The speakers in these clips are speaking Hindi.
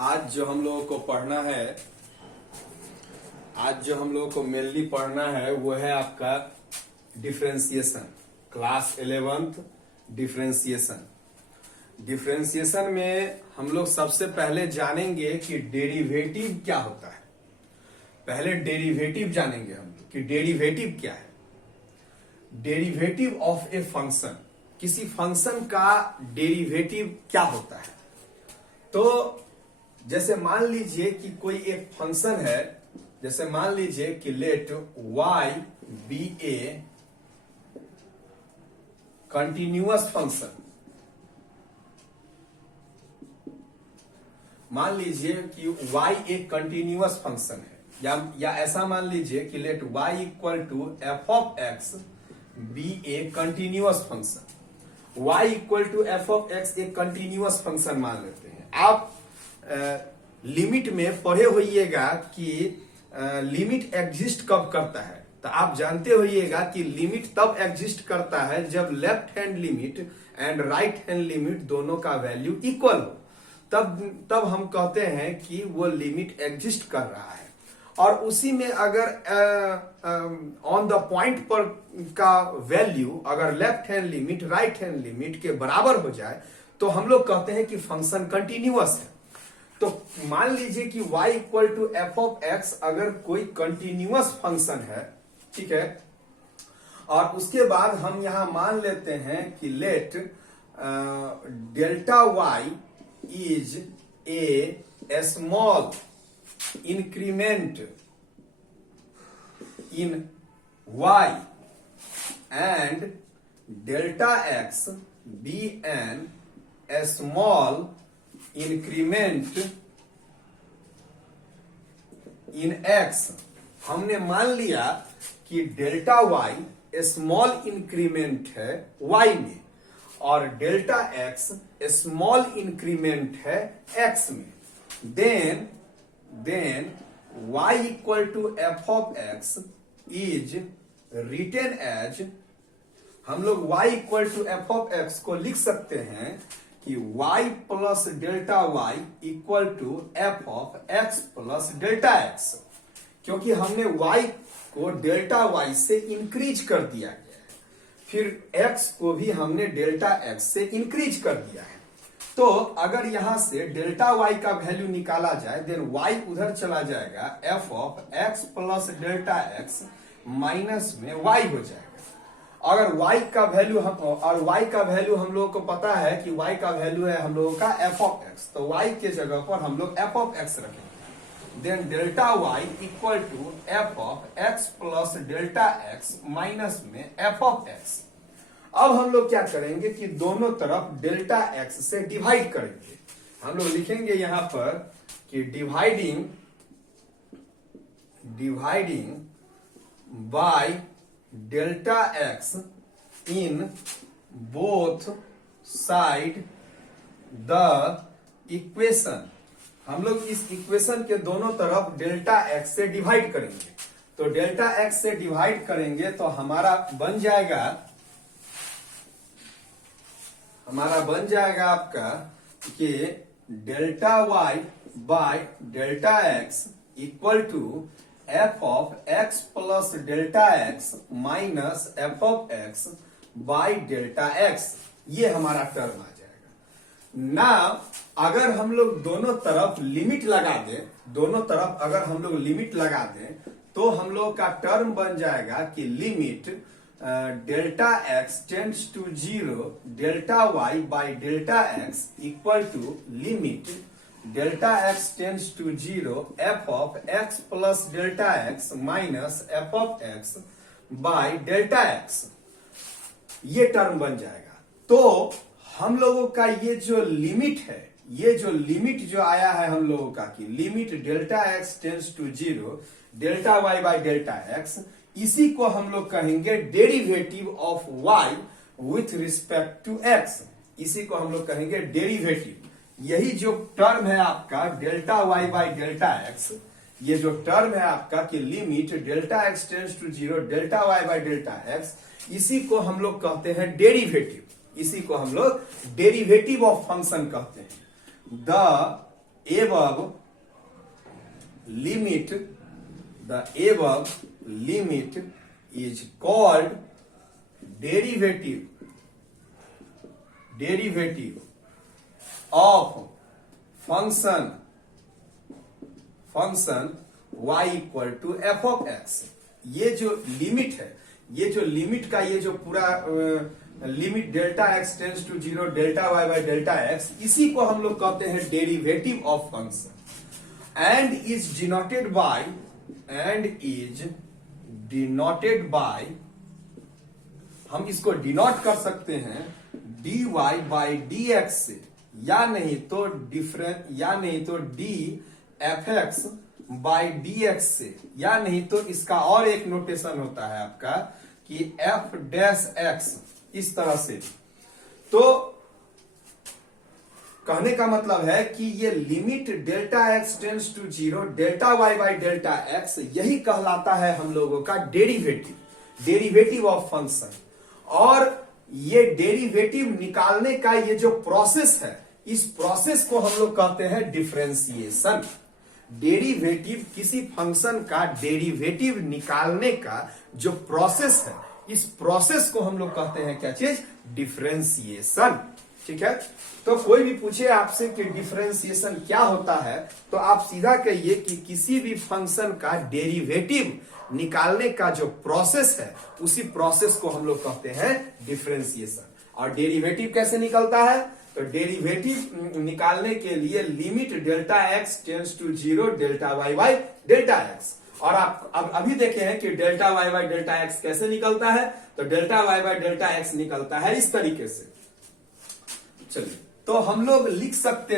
आज जो हम लोगों को पढ़ना है, आज जो हम लोगों को मेनली पढ़ना है वो है आपका differentiation, class 11th differentiation. Differentiation में हम लोग सबसे पहले जानेंगे कि डेरिवेटिव क्या होता है। पहले डेरिवेटिव जानेंगे हम लोग कि डेरिवेटिव क्या है। डेरिवेटिव ऑफ ए फंक्शन, किसी फंक्शन का डेरिवेटिव क्या होता है। तो जैसे मान लीजिए कि कोई एक फंक्शन है, जैसे मान लीजिए कि let y be a continuous function. मान लीजिए कि y एक कंटिन्यूअस फंक्शन है, या ऐसा मान लीजिए कि let y equal to f of x be a continuous function. y equal to f of x एक कंटिन्यूअस फंक्शन मान लेते हैं। आप लिमिट में पढ़े होइएगा कि लिमिट एग्जिस्ट कब करता है, तो आप जानते होइएगा कि लिमिट तब एग्जिस्ट करता है जब left hand limit and right hand limit दोनों का वैल्यू इक्वल हो, तब हम कहते हैं कि वो लिमिट एग्जिस्ट कर रहा है। और उसी में अगर ऑन द पॉइंट पर का वैल्यू अगर left hand limit right hand limit के बराबर हो जाए तो हम लोग कहते हैं कि फंक्शन कंटिन्यूअस है। तो मान लीजिए कि y equal to f of x अगर कोई कंटिन्यूअस फंक्शन है, ठीक है, और उसके बाद हम यहां मान लेते हैं कि let delta y is a small increment in y and delta x be an a small increment in x। हमने मान लिया कि डेल्टा y स्मॉल इंक्रीमेंट है y में और डेल्टा x स्मॉल इंक्रीमेंट है x में। Then y equal to f of x is written as, हम लोग y equal to f of x को लिख सकते हैं कि y plus delta y equal to f of x plus delta x, क्योंकि हमने y को डेल्टा y से इंक्रीज कर दिया गया है, फिर x को भी हमने डेल्टा x से इंक्रीज कर दिया है। तो अगर यहां से डेल्टा y का वैल्यू निकाला जाए देन y उधर चला जाएगा, F of x plus delta x minus में y हो जाएगा। अगर y का वैल्यू हम लोगों को पता है कि y का वैल्यू है हम लोगों का एफ ऑफ एक्स, तो y के जगह पर हम लोग एफ ऑफ एक्स रखेंगे। Then delta y equal to f of x plus delta x minus में एफ ऑफ एक्स। अब हम लोग क्या करेंगे कि दोनों तरफ डेल्टा x से डिवाइड करेंगे। हम लोग लिखेंगे यहां पर कि dividing by delta x in both side the equation. हम लोग इस इक्वेशन के दोनों तरफ डेल्टा x से डिवाइड करेंगे। तो डेल्टा x से डिवाइड करेंगे तो हमारा बन जाएगा आपका कि delta y by delta x equal to f of x plus delta x minus f of x by delta x, ये हमारा टर्म आ जाएगा ना। अगर हम लोग दोनों तरफ लिमिट लगा दें, तो हम लोग का टर्म बन जाएगा कि limit delta x tends to 0 delta y by delta x equal to limit delta x tends to 0 f of x plus delta x minus f of x by delta x, ये टर्म बन जाएगा। तो हम लोगों का ये जो लिमिट जो आया है हम लोगों का कि limit delta x tends to 0 delta y by delta x, इसी को हम लोग कहेंगे derivative of y with respect to x। इसी को हम लोग कहेंगे डेरिवेटिव। यही जो टर्म है आपका delta y by delta x, ये जो टर्म है आपका कि limit delta x tends to 0 delta y by delta x, इसी को हम लोग कहते हैं डेरिवेटिव। इसी को हम लोग डेरिवेटिव ऑफ फंक्शन कहते हैं। The above limit, the above limit is called derivative of function y equal to f of x. ये जो लिमिट है, ये जो लिमिट का ये जो पूरा limit delta x tends to zero delta y by delta x, इसी को हम लोग कहते हैं derivative of function. And is denoted by हम इसको डिनोट कर सकते हैं dy बाई डी एक्स से, या नहीं तो D F x by D x से, या नहीं तो इसका और एक नोटेशन होता है आपका कि एफ डैश एक्स, इस तरह से। तो कहने का मतलब है कि ये limit delta x tends to zero delta y by delta x, यही कहलाता है हम लोगों का डेरिवेटिव ऑफ फंक्शन। और ये डेरिवेटिव निकालने का ये जो प्रोसेस है, इस प्रोसेस को हम लोग कहते हैं डिफरेंशिएशन। डेरिवेटिव, किसी फंक्शन का डेरिवेटिव निकालने का जो प्रोसेस है, इस प्रोसेस को हम लोग कहते हैं क्या चीज? डिफरेंशिएशन। ठीक है, तो कोई भी पूछे आपसे कि डिफरेंशिएशन क्या होता है, तो आप सीधा कहिए कि किसी भी फंक्शन का डेरिवेटिव निकालने का जो प्रोसेस है, उसी प्रोसेस को हम लोग कहते हैं डिफरेंशिएशन। और डेरिवेटिव कैसे निकलता है? तो डेरिवेटिव निकालने के लिए limit delta x tends to zero delta y by delta x. और आप अब अभी देखे हैं कि delta y by delta x कैसे निकलता है। तो delta y by delta x निकलता है इस तरीके से। चलिए, तो हम लोग लिख सकते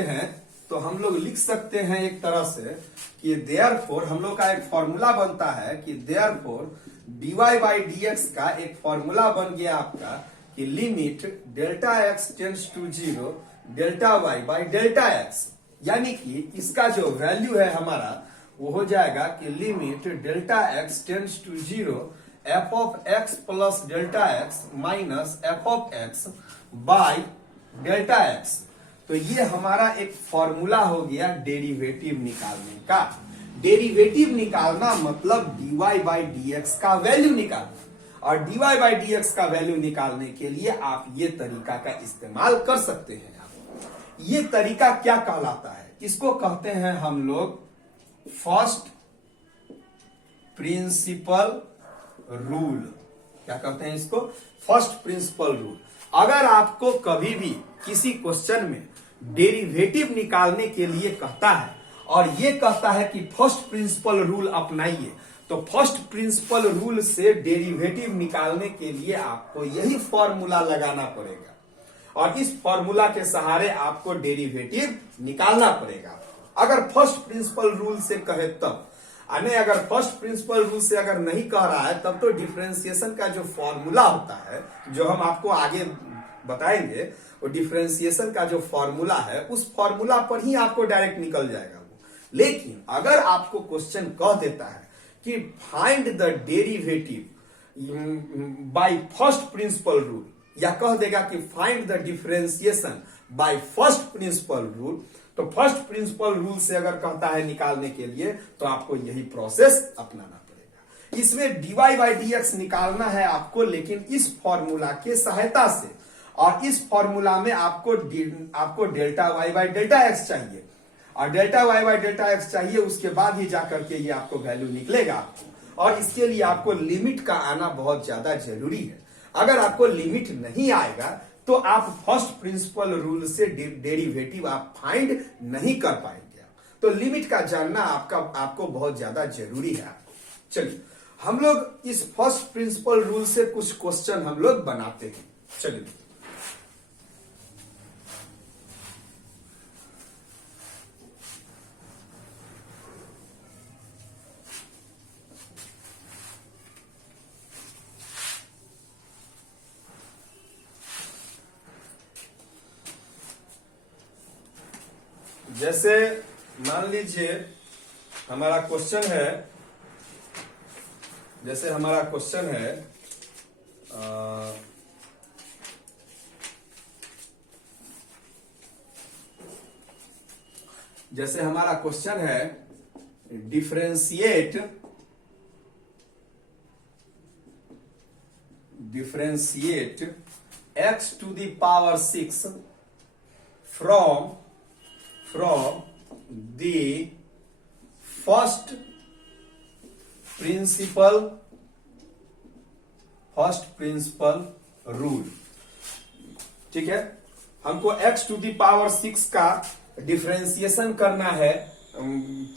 हैं एक तरह से कि देयरफॉर, हम लोग का एक फॉर्मूला बनता है कि देयरफॉर dy बाई dx का एक फॉर्मूला बन गया आपका कि limit delta x tends to zero delta y by delta x, यानी कि इसका जो वैल्यू है हमारा वो हो जाएगा कि limit delta x tends to zero f of x plus delta x minus f of x by delta x. तो ये हमारा एक फॉर्मूला हो गया डेरिवेटिव निकालने का। डेरिवेटिव निकालना मतलब dy बाई dx का वैल्यू निकालना। और dy बाई dx का वैल्यू निकालने के लिए आप ये तरीका का इस्तेमाल कर सकते हैं। ये तरीका क्या कहलाता है? इसको कहते हैं हम लोग फर्स्ट प्रिंसिपल रूल। क्या कहते हैं इसको? First principle rule. अगर आपको कभी भी किसी क्वेश्चन में डेरिवेटिव निकालने के लिए कहता है और ये कहता है कि फर्स्ट प्रिंसिपल रूल अपनाइए, तो फर्स्ट प्रिंसिपल रूल से डेरिवेटिव निकालने के लिए आपको यही फॉर्मूला लगाना पड़ेगा और इस फॉर्मूला के सहारे आपको डेरिवेटिव निकालना पड़ेगा। अगर फर्स्ट प्रिंसिपल रूल से कहे तब, अगर फर्स्ट प्रिंसिपल रूल से अगर नहीं कह रहा है तब तो डिफरेंशिएशन का जो फॉर्मूला होता है, जो हम आपको आगे बताएंगे, वो डिफरेंशिएशन का जो फॉर्मूला है उस फॉर्मूला पर ही आपको डायरेक्ट निकल जाएगा वो। लेकिन अगर आपको क्वेश्चन कह देता है कि find the derivative by first principle rule, या कह देगा कि find the differentiation by first principle rule, तो फर्स्ट प्रिंसिपल रूल से अगर कहता है निकालने के लिए तो आपको यही प्रोसेस अपनाना पड़ेगा। इसमें dy बाई dx निकालना है आपको, लेकिन इस फॉर्मूला के सहायता से। और इस फॉर्मूला में आपको delta y by delta x चाहिए, और delta y by delta x चाहिए, उसके बाद ही जाकर के ये आपको वैल्यू निकलेगा आपको। और इसके लिए आपको लिमिट का आना बहुत ज्यादा जरूरी है। अगर आपको लिमिट नहीं आएगा तो आप फर्स्ट प्रिंसिपल रूल से डेरिवेटिव आप फाइंड नहीं कर पाएंगे। तो लिमिट का जानना आपको बहुत ज्यादा जरूरी है आपको। चलिए, हम लोग इस फर्स्ट प्रिंसिपल रूल से कुछ क्वेश्चन हम लोग बनाते हैं। चलिए, जैसे मान लीजिए हमारा क्वेश्चन है, जैसे हमारा क्वेश्चन है differentiate x to the power 6 from the first principle rule. ठीक है, हमको x टू दी पावर 6 का डिफरेंशिएशन करना है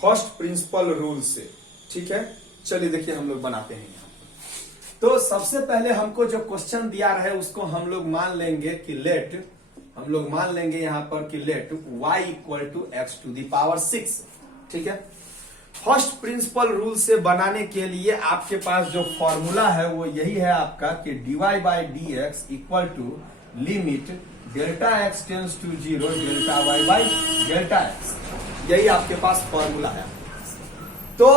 फर्स्ट प्रिंसिपल रूल से। ठीक है, चलिए देखिए हम लोग बनाते हैं यहाँ। तो सबसे पहले हमको जो क्वेश्चन दिया रहे उसको हम लोग मान लेंगे कि यहां पर कि let y equal to x to the power 6। ठीक है, फर्स्ट प्रिंसिपल रूल से बनाने के लिए आपके पास जो फॉर्मूला है वो यही है आपका कि dy by D x equal to limit delta x tends to 0 delta y by delta x, यही आपके पास फॉर्मूला है। तो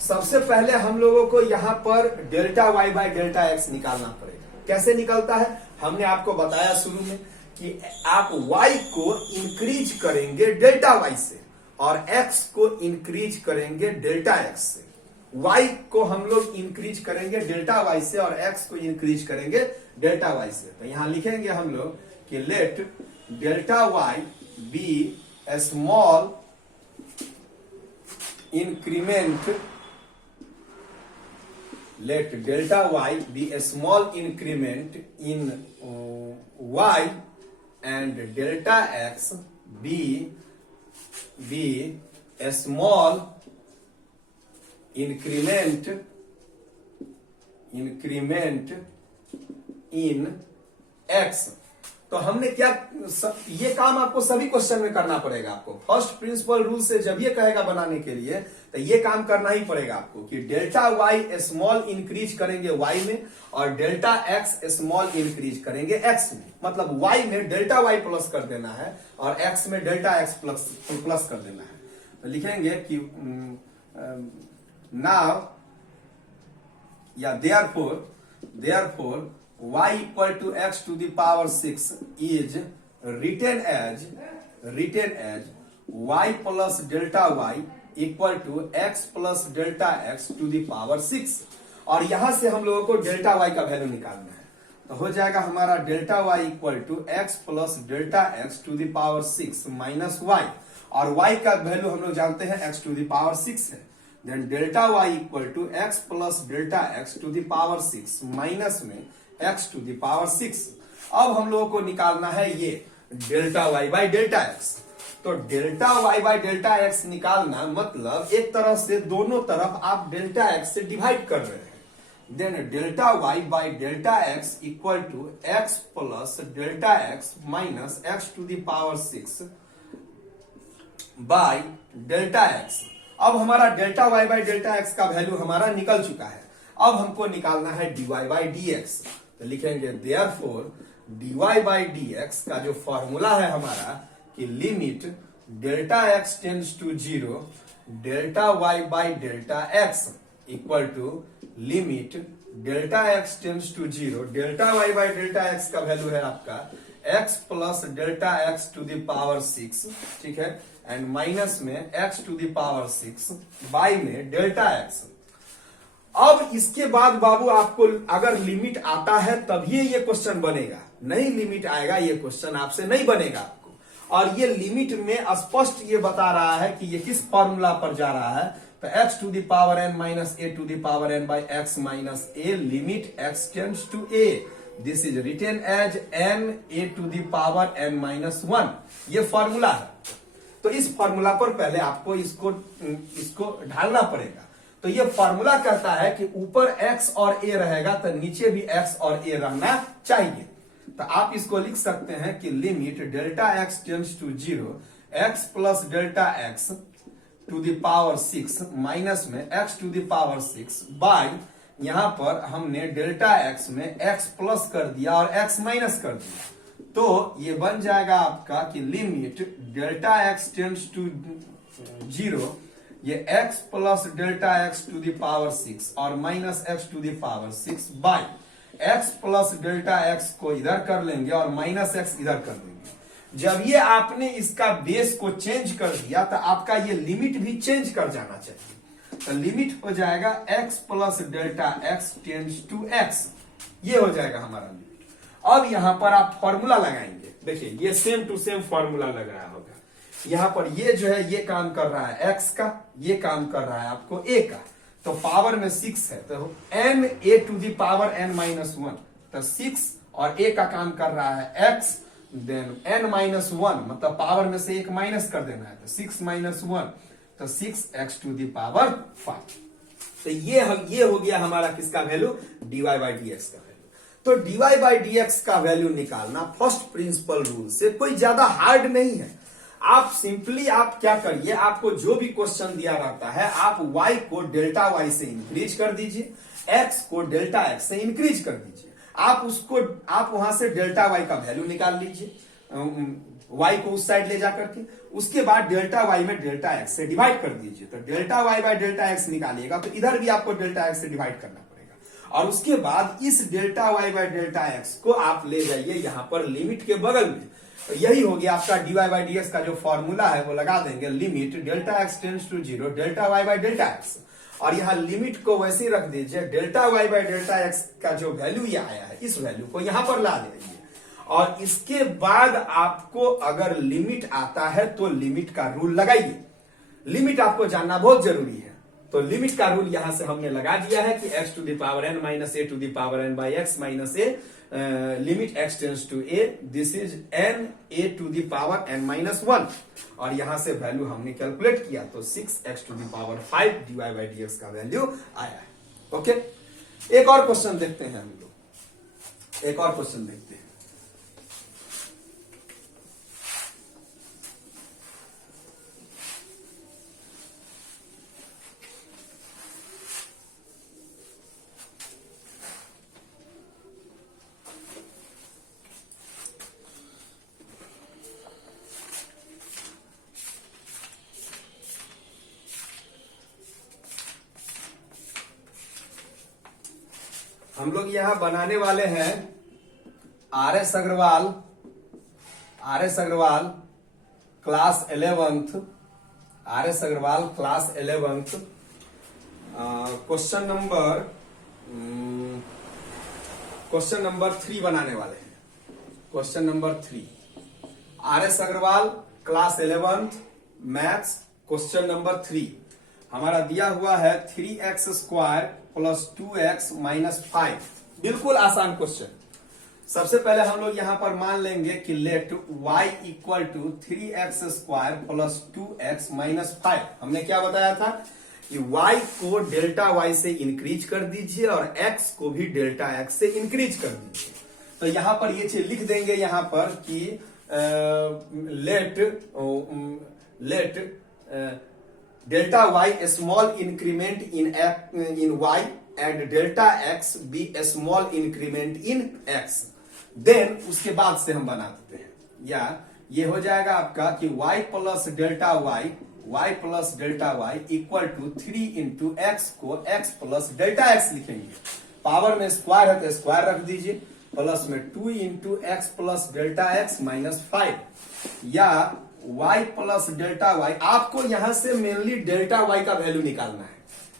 सबसे पहले हम लोगों को यहां पर delta y by delta x निकालना पड़ेगा। कैसे निकलता है, हमने आपको बताया शुरू में कि आप y को इंक्रीज करेंगे डेल्टा y से और x को इंक्रीज करेंगे डेल्टा x से। y को हम लोग इंक्रीज करेंगे डेल्टा y से और x को इंक्रीज करेंगे डेल्टा y से। तो यहां लिखेंगे हम लोग कि let delta y be small increment, let delta y be a small increment in y and delta x be a small increment in x। तो हमने क्या, ये काम आपको सभी क्वेश्चन में करना पड़ेगा। आपको फर्स्ट प्रिंसिपल रूल से जब ये कहेगा बनाने के लिए तो ये काम करना ही पड़ेगा आपको कि डेल्टा y स्मॉल इंक्रीज करेंगे y में और डेल्टा x स्मॉल इंक्रीज करेंगे x में। मतलब y में डेल्टा y प्लस कर देना है और x में डेल्टा x प्लस कर देना है। तो लिखेंगे कि नाउ या therefore y equal to x to the power 6 is written as y plus delta y equal to x plus delta x to the power 6। और यहां से हम लोगों को डेल्टा y का वैल्यू निकालना है। तो हो जाएगा हमारा delta y equal to x plus delta x to the power 6 minus y, और y का वैल्यू हम लोग जानते हैं x टू दी पावर 6 है। Then delta y equal to x plus delta x to the power 6 minus में x टू दी पावर 6। अब हम लोगों को निकालना है ये delta y by delta x। तो delta y by delta x निकालना मतलब एक तरह से दोनों तरफ आप डेल्टा x से डिवाइड कर रहे हैं। Then delta y by delta x equal to x plus delta x minus x to the power 6 by delta x। अब हमारा delta y by delta x का वैल्यू हमारा निकल चुका है। अब हमको निकालना है dy बाई dx। तो लिखेंगे देयरफॉर dy बाई dx का जो फॉर्मूला है हमारा कि limit delta x tends to 0 delta y by delta x equal to limit delta x tends to 0 delta y by delta x का वैल्यू है आपका x plus delta x to the power 6। ठीक है, एंड माइनस में x to the power 6 by में डेल्टा x। अब इसके बाद बाबू आपको अगर लिमिट आता है तभी ये क्वेश्चन बनेगा, नहीं लिमिट आएगा ये क्वेश्चन आपसे नहीं बनेगा आपको। और ये लिमिट में स्पष्ट ये बता रहा है कि ये किस फॉर्मूला पर जा रहा है। तो x to the power n minus a to the power n by x minus a limit x tends to a, this is written as n a to the power n minus 1, ये फॉर्मूला है। तो इस फॉर्मूला पर पहले आपको इसको ढालना पड़ेगा। तो ये फॉर्मूला कहता है कि ऊपर x और a रहेगा तो नीचे भी x और a रहना चाहिए। तो आप इसको लिख सकते हैं कि limit delta x tends to 0 x plus delta x to the power 6 minus में x to the power 6 by, यहां पर हमने डेल्टा x में x प्लस कर दिया और x माइनस कर दिया। तो ये बन जाएगा आपका कि limit delta x tends to 0 ये x plus delta x to the power 6 और minus x to the power 6 by x plus delta x को इधर कर लेंगे और माइनस x इधर कर देंगे। जब ये आपने इसका बेस को चेंज कर दिया तो आपका ये लिमिट भी चेंज कर जाना चाहिए। तो लिमिट हो जाएगा x plus delta x tends to x, ये हो जाएगा हमारा लिमिट। अब यहां पर आप फॉर्मूला लगाएंगे, देखिए ये सेम टू सेम फॉर्मूला लग रहा होगा। यहां पर ये जो है ये काम कर रहा है x का, ये काम कर रहा है आपको a का, तो पावर में 6 है तो n a to the power n minus 1, तो 6 और a का काम कर रहा है x, देन n माइनस 1 मतलब पावर में से एक माइनस कर देना है, तो 6 माइनस 1 तो 6x टू दी पावर 5। तो ये हो गया हमारा किसका वैल्यू, dy बाई dx का वैल्यू। तो dy बाई dx का वैल्यू निकालना फर्स्ट प्रिंसिपल रूल से कोई ज्यादा हार्ड नहीं है। आप सिंपली आप क्या करिए, आपको जो भी क्वेश्चन दिया रहता है आप y को डेल्टा y से इंक्रीज कर दीजिए, x को डेल्टा x से इंक्रीज कर दीजिए। आप वहां से डेल्टा y का वैल्यू निकाल लीजिए, y को उस साइड ले जाकर के, उसके बाद डेल्टा y में डेल्टा x से डिवाइड कर दीजिए। तो delta y by delta x निकालिएगा तो इधर भी आपको डेल्टा x से डिवाइड करना पड़ेगा, और उसके बाद इस delta y by delta x को आप ले जाइए यहां पर लिमिट के बगल में। तो यही हो गया आपका dy बाई dx का जो फॉर्मूला है वो लगा देंगे, limit delta x tends to 0 delta y by delta x, और यहां लिमिट को वैसे ही रख दीजिए, delta y by delta x का जो वैल्यू ये आया है इस वैल्यू को यहां पर ला दीजिए। और इसके बाद आपको अगर लिमिट आता है तो लिमिट का रूल लगाइए। लिमिट आपको जानना बहुत जरूरी है, तो लिमिट का रूल यहां से हमने लगा दिया है कि x to the power n minus a to the power n by x minus a, limit x tends to a, this is n a to the power n minus 1, और यहां से वैल्यू हमने कैलकुलेट किया तो 6x to the power 5 dy by dx का वैल्यू आया है। ओके, एक और क्वेश्चन देखते हैं हम लोग, एक और क्वेश्चन देखते हैं। हम लोग यहां बनाने वाले हैं R S Agarwal class 11th, R S Agarwal class 11th, question number 3 बनाने वाले हैं। Question number 3, R S Agarwal class 11th maths, question number 3 हमारा दिया हुआ है 3x square plus 2x minus 5। बिल्कुल आसान क्वेश्चन। सबसे पहले हम लोग यहां पर मान लेंगे कि let y equal to 3x square plus 2x minus 5। हमने क्या बताया था कि y को डेल्टा y से इंक्रीज कर दीजिए और x को भी डेल्टा x से इंक्रीज कर दीजिए। तो यहां पर ये चीज लिख देंगे यहां पर कि let delta y small increment in y and delta x be small increment in x। Then उसके बाद से हम बना देते हैं, या ये हो जाएगा आपका कि y plus delta y equal to 3 into x को x प्लस डेल्टा x लिखेंगे। पावर में स्क्वायर है तो स्क्वायर रख दीजिए, प्लस में 2 into x plus delta x minus 5, या y प्लस डेल्टा y, आपको यहां से मेनली डेल्टा y का वैल्यू निकालना है।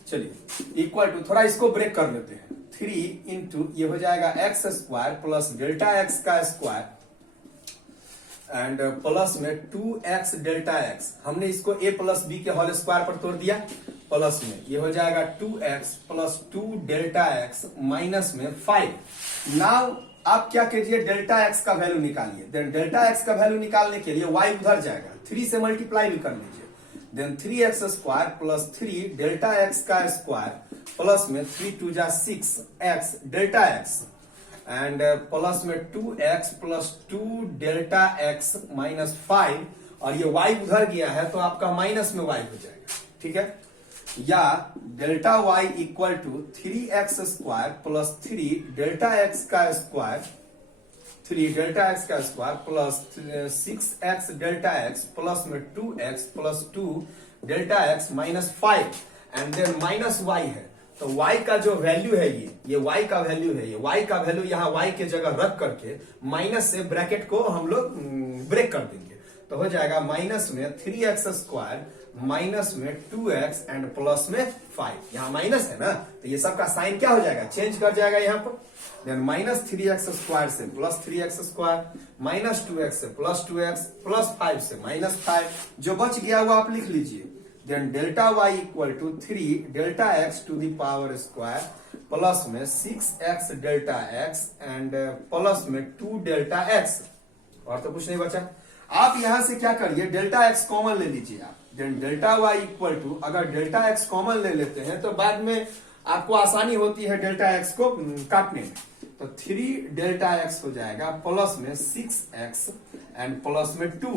चलिए इक्वल टू, थोड़ा इसको ब्रेक कर लेते हैं, 3 इंटू ये हो जाएगा x square plus delta x का स्क्वायर एंड प्लस में 2x डेल्टा x। हमने इसको a प्लस बी के होल स्क्वायर पर तोड़ दिया, प्लस में ये हो जाएगा 2x plus 2 delta x minus में 5। नाउ आप क्या कीजिए, डेल्टा x का वैल्यू निकालिए। देन डेल्टा x का वैल्यू निकालने के लिए y उधर जाएगा, 3 से मल्टीप्लाई भी कर लीजिए। Then 3x square plus 3 delta x का स्क्वायर प्लस में 3 2 जा 6x delta x and plus में 2x plus 2 delta x minus 5, और ये y उधर गया है तो आपका माइनस में y हो जाएगा। ठीक है, या delta y equal to 3x square plus 3 delta x का स्क्वायर, 3 डेल्टा x का square plus 6x delta x plus में 2x plus 2 delta x minus 5 and then minus y है, तो y का जो वैल्यू है ये y का वैल्यू है, ये y का वैल्यू यहाँ y के जगह रख करके माइनस से ब्रैकेट को हम लोग ब्रेक कर देंगे। तो हो जाएगा माइनस में 3x स्क्वायर माइनस में 2x एंड प्लस में 5। यहाँ माइनस है ना, तो ये सबका साइन क्या हो जाएगा, चेंज कर जाएगा यहाँ पर। देन माइनस 3x स्क्वायर से plus 3x square minus 2x से प्लस 2x प्लस 5 से माइनस 5, जो बच गया वो आप लिख लीजिए। Then delta y equal to 3 delta x to the power square plus में 6x delta x and plus में 2 डेल्टा x। और तो कुछ नहीं बचा। आप यहां से क्या करिए, डेल्टा x कॉमन ले लीजिए आप। Then delta y equal to, अगर डेल्टा x कॉमन ले लेते हैं तो बाद में आपको आसानी होती है डेल्टा x को काटने में। तो 3 डेल्टा x हो जाएगा प्लस में 6x एंड प्लस में 2।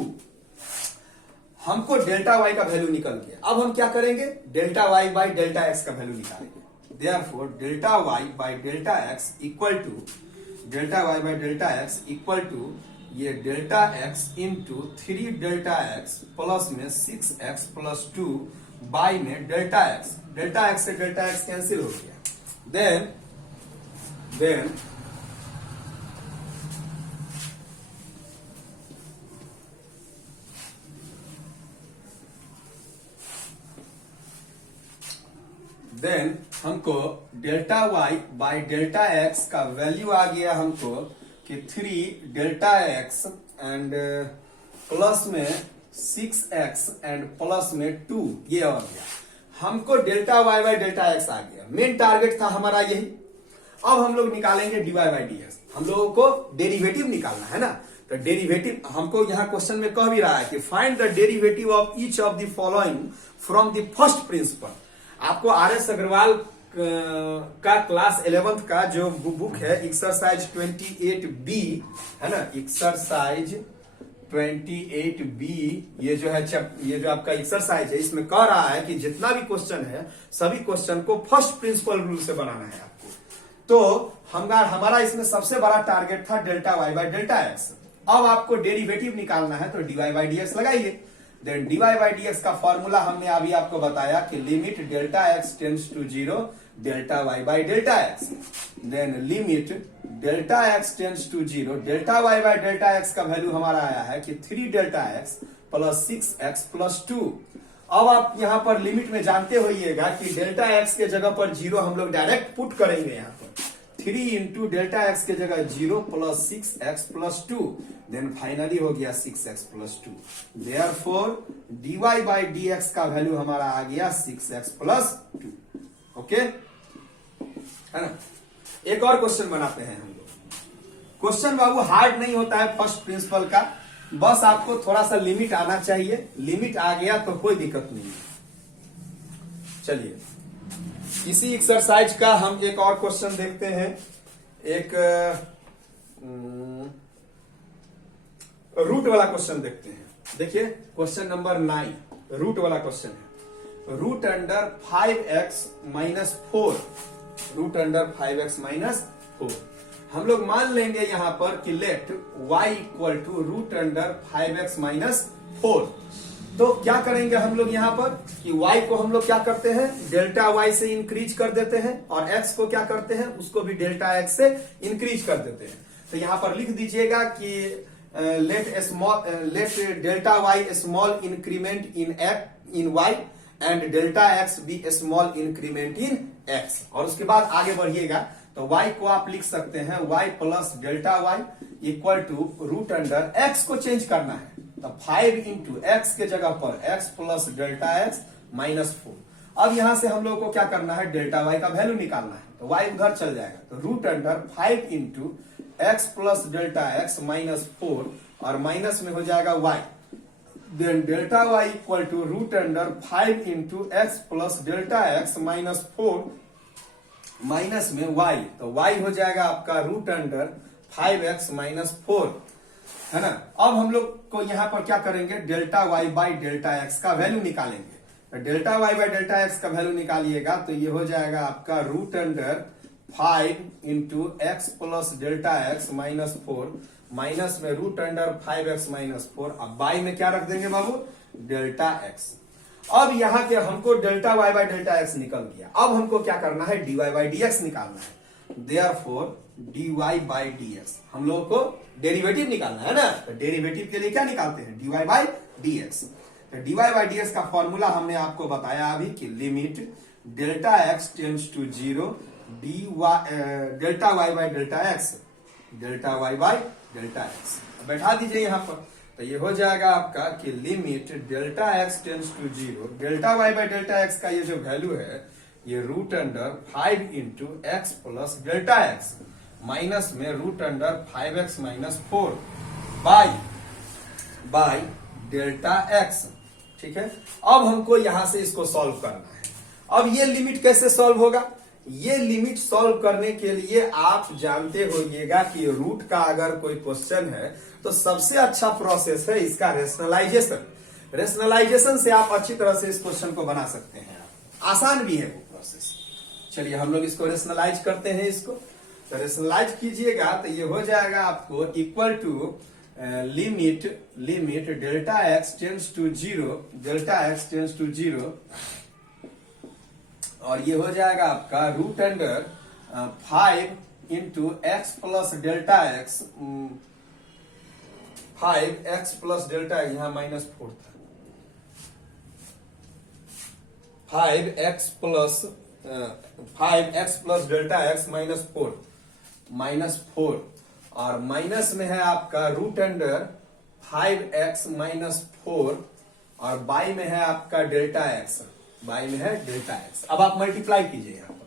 हमको डेल्टा y का वैल्यू निकल गया। अब हम क्या करेंगे, delta y by delta x का वैल्यू निकालेंगे। Therefore delta y by delta x equal to, delta y by delta x equal to ये delta x into 3 delta x plus में 6x प्लस 2 बाई में डेल्टा x। डेल्टा x से डेल्टा x कैंसिल हो गया। देन हमको delta y by delta x का वैल्यू आ गया हमको कि 3 डेल्टा x एंड प्लस में 6x एंड प्लस में 2, ये आ गया। हमको delta y by delta x आ गया। मेन टारगेट था हमारा यही। अब हम लोग निकालेंगे dy बाई dx। हम लोगों को डेरिवेटिव निकालना है ना, तो डेरिवेटिव हमको यहाँ क्वेश्चन में कह भी रहा है कि find the derivative of each of the following from the first principle. आपको RS अग्रवाल का क्लास 11th का जो बुक है एक्सरसाइज 28B है ना, एक्सरसाइज 28B, ये जो है ये जो आपका एक्सरसाइज है, इसमें कह रहा है कि जितना भी क्वेश्चन है सभी क्वेश्चन को फर्स्ट प्रिंसिपल रूल से बनाना है आपको। तो हमारा इसमें सबसे बड़ा टारगेट था delta y by delta x। अब आपको डेरिवेटिव निकालना है तो dy बाई dx लगाइए। देन dy बाई dx का फॉर्मूला हमने अभी आपको बताया कि limit delta x tends to 0 delta y by delta x। Then limit delta x tends to 0 delta y by delta x का वैल्यू हमारा आया है कि 3 delta x plus 6x plus 2। अब आप यहां पर लिमिट में जानते होइएगा कि डेल्टा x के जगह पर 0 हम लोग डायरेक्ट पुट करेंगे। यहां पर 3 इंटू डेल्टा x के जगह 0 plus 6x plus 2, then finally हो गया 6x plus 2। Therefore dy by dx का वैल्यू हमारा आ गया 6x प्लस 2। ओके है ना। एक और क्वेश्चन बनाते हैं हम लोग। क्वेश्चन बाबू हार्ड नहीं होता है फर्स्ट प्रिंसिपल का, बस आपको थोड़ा सा लिमिट आना चाहिए। लिमिट आ गया तो कोई दिक्कत नहीं है। चलिए इसी एक्सरसाइज का हम एक और क्वेश्चन देखते हैं। एक रूट वाला क्वेश्चन देखते हैं। देखिए क्वेश्चन नंबर 9 रूट वाला क्वेश्चन है। Root under 5x minus 4, root under 5x minus 4। हम लोग मान लेंगे यहां पर कि let y equal to root under 5x minus 4। तो क्या करेंगे हम लोग यहां पर कि y को हम लोग क्या करते हैं, डेल्टा y से इंक्रीज कर देते हैं, और x को क्या करते हैं, उसको भी डेल्टा x से इंक्रीज कर देते हैं। तो यहां पर लिख दीजिएगा कि let delta y small increment in y and delta x be small increment in x। और उसके बाद आगे बढ़िएगा तो y को आप लिख सकते हैं y plus delta y equal to root under x को चेंज करना है, तो 5 इंटू एक्स के जगह पर x plus delta x minus 4। अब यहां से हम लोग को क्या करना है, डेल्टा y का वैल्यू निकालना है। तो y उधर चल जाएगा, तो root under 5 into x plus delta x minus 4 और माइनस में हो जाएगा y। Then delta y equal to root under 5 into x plus delta x minus 4 minus में y, तो y हो जाएगा आपका रूट अंडर 5x माइनस 4 है ना। अब हम लोग को यहां पर क्या करेंगे, delta y by delta x का वैल्यू निकालेंगे। तो delta y by delta x का वैल्यू निकालिएगा तो ये हो जाएगा आपका root under 5 into x plus delta x minus 4 minus में रूट अंडर 5x माइनस 4। अब बाई में क्या रख देंगे बाबू, डेल्टा x। अब यहाँ के हमको delta y by delta x निकल गया। अब हमको क्या करना है, d Y by D x निकालना है। Therefore d Y by D x हम लोगों को डेरिवेटिव निकालना है ना, तो डेरिवेटिव के लिए क्या निकालते हैं, D Y by D X. तो D Y by D X का फॉर्मूला हमने आपको बताया अभी कि limit delta x tends to zero delta y by delta x, delta y by delta x बैठा दीजिए यहाँ पर। तो ये हो जाएगा आपका कि limit delta x tends to zero, delta y by delta x का ये जो वैल्यू है ये root under 5 into x plus delta x minus में root under 5x minus 4 by delta x. ठीक है, अब हमको यहां से इसको सॉल्व करना है। अब ये लिमिट कैसे सॉल्व होगा, ये लिमिट सॉल्व करने के लिए आप जानते होइएगा कि रूट का अगर कोई क्वेश्चन है तो सबसे अच्छा प्रोसेस है इसका रेशनलाइजेशन। रेशनलाइजेशन से आप अच्छी तरह से इस क्वेश्चन को बना सकते हैं, आसान भी है वो प्रोसेस। चलिए हम लोग इसको रेशनलाइज करते हैं। इसको तो रेशनलाइज कीजिएगा तो ये हो जाएगा आपको equal to limit delta x tends to zero, delta x tends to zero, और ये हो जाएगा आपका root under 5 into x plus delta x, 5x plus delta, यहां -4 था, 5x प्लस डेल्टा एक्स -4 और माइनस में है आपका रूट अंडर 5x माइनस 4 और बाई में है आपका डेल्टा एक्स, बाई में है डेल्टा एक्स। अब आप मल्टीप्लाई कीजिए यहां पर,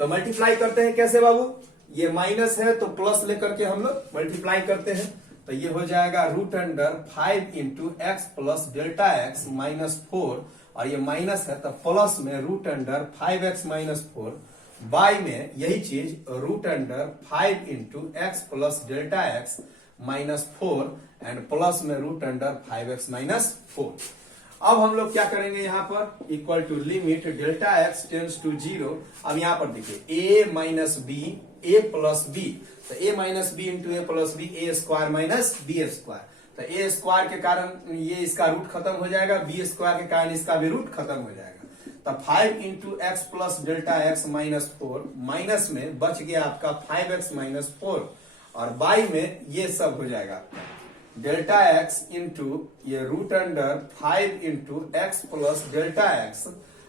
तो मल्टीप्लाई करते हैं कैसे बाबू, ये माइनस है तो प्लस लेकर के हम लोग मल्टीप्लाई करते हैं। तो ये हो जाएगा root under 5 into x plus delta x minus 4 और ये माइनस है तो प्लस में root under 5x minus 4 by में यही चीज root under 5 into x plus delta x minus 4 and plus में रूट अंडर 5x माइनस 4। अब हम लोग क्या करेंगे यहाँ पर, equal to limit delta x tends to zero. अब यहाँ पर देखिए a minus b, a plus b, तो a minus b into a plus b, a square minus b square. तो ए स्क्वायर के कारण ये इसका रूट खत्म हो जाएगा, बी स्क्वायर के कारण इसका भी रूट खत्म हो जाएगा। तो 5 into x plus delta x minus 4 minus में बच गया आपका 5x माइनस 4 और बाई में ये सब हो जाएगा डेल्टा एक्स इंटू ये root under 5 into x plus delta x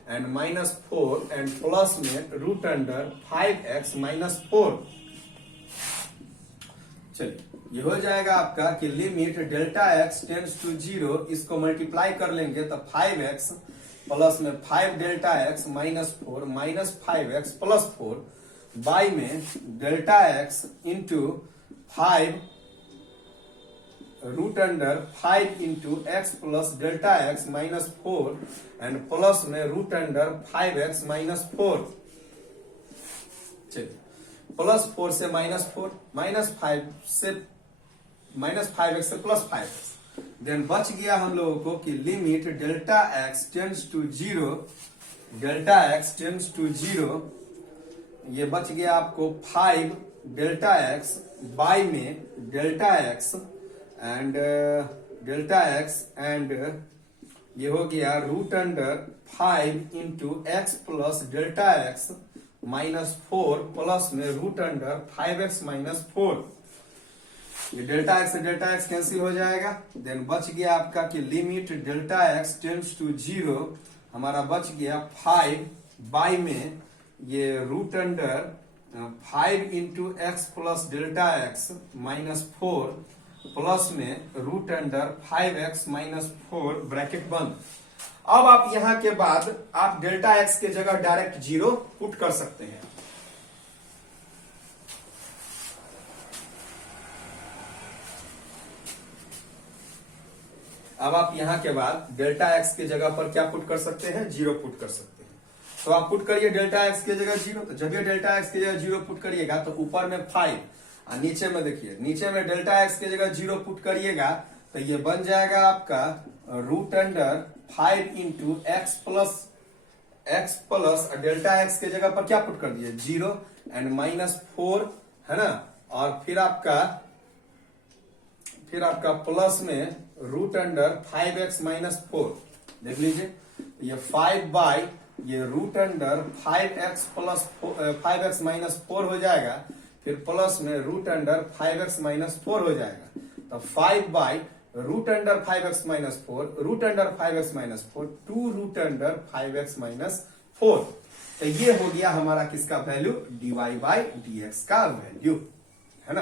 and minus 4 and plus में रूट अंडर 5x माइनस 4। चलिए ये हो जाएगा आपका कि limit delta x tends to zero, इसको मल्टीप्लाई कर लेंगे तो 5x प्लस में 5 delta x minus 4 minus 5x plus 4 by में delta x into 5 root under 5 into x plus delta x minus 4 and plus में रूट अंडर 5x माइनस 4। चलिए प्लस 4 से माइनस 4, माइनस 5 से माइनस 5x से प्लस 5x, देन बच गया हम लोगों को कि limit delta x tends to zero, delta x tends to zero, ये बच गया आपको 5 डेल्टा एक्स बाई में डेल्टा एक्स एंड ये हो गया root under 5 into x plus delta x minus 4 plus में रूट अंडर 5x माइनस 4। ये डेल्टा एक्स से डेल्टा एक्स कैंसिल हो जाएगा, देन बच गया आपका कि limit delta x tends to zero, हमारा बच गया 5 बाई में ये root under 5 into x plus delta x minus 4 plus में root under 5x minus 4 bracket बंद। अब आप यहां के बाद आप डेल्टा एक्स के जगह डायरेक्ट जीरो पुट कर सकते हैं। अब आप यहां के बाद डेल्टा एक्स के जगह पर क्या पुट कर सकते हैं, जीरो पुट कर सकते हैं। तो आप पुट करिए डेल्टा एक्स के जगह जीरो, तो जब ये डेल्टा एक्स की जगह जीरो पुट करिएगा तो ऊपर में 5 और नीचे में देखिए, नीचे में डेल्टा एक्स की जगह जीरो पुट करिएगा तो ये बन जाएगा आपका root under 5 into x plus delta x के जगह पर क्या पुट कर दिए, जीरो एंड माइनस 4 है ना, और फिर आपका प्लस में रूट अंडर 5x माइनस 4 देख लीजिए। ये 5 बाई ये root under 5x plus 5x minus 4 हो जाएगा, फिर प्लस में रूट अंडर 5x माइनस 4 हो जाएगा। तो 5 by root under 5x minus 4 root under 5x minus 4 2 root under 5x minus 4। तो ये हो गया हमारा किसका वैल्यू, dy बाई dx का वैल्यू, है ना।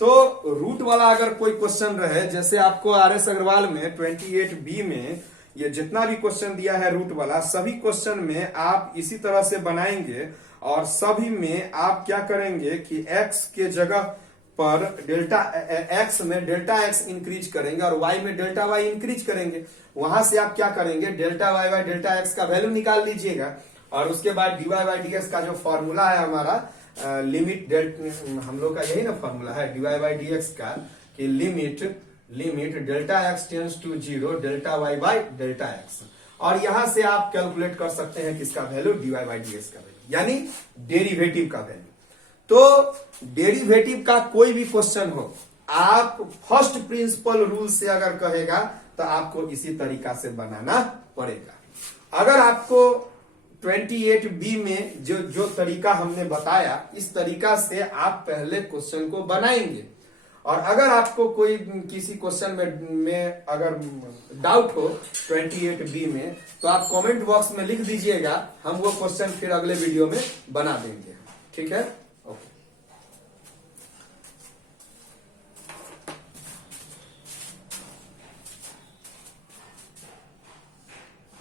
तो रूट वाला अगर कोई क्वेश्चन रहे, जैसे आपको आरएस अग्रवाल में 28B में ये जितना भी क्वेश्चन दिया है रूट वाला, सभी क्वेश्चन में आप इसी तरह से बनाएंगे और सभी में आप क्या करेंगे कि x के जगह पर डेल्टा x में डेल्टा x इंक्रीज करेंगे और y में डेल्टा y इंक्रीज करेंगे। वहां से आप क्या करेंगे, delta y by delta x का वैल्यू निकाल लीजिएगा और उसके बाद dy बाई dx का जो फॉर्मूला है हमारा लिमिट हम लोग का यही ना फॉर्मूला है dy बाई dx का, कि limit delta x tends to 0 delta y by delta x, और यहां से आप कैलकुलेट कर सकते हैं किसका वैल्यू, dy बाई dx का वैल्यू, यानी डेरिवेटिव का वैल्यू। तो डेरिवेटिव का कोई भी क्वेश्चन हो, आप फर्स्ट प्रिंसिपल रूल से अगर कहेगा तो आपको इसी तरीका से बनाना पड़ेगा। अगर आपको 28B में जो तरीका हमने बताया, इस तरीका से आप पहले क्वेश्चन को बनाएंगे। और अगर आपको कोई किसी क्वेश्चन में अगर डाउट हो 28B में, तो आप कमेंट बॉक्स में लिख दीजिएगा, हम वो क्वेश्चन फिर अगले वीडियो में बना देंगे। ठीक है।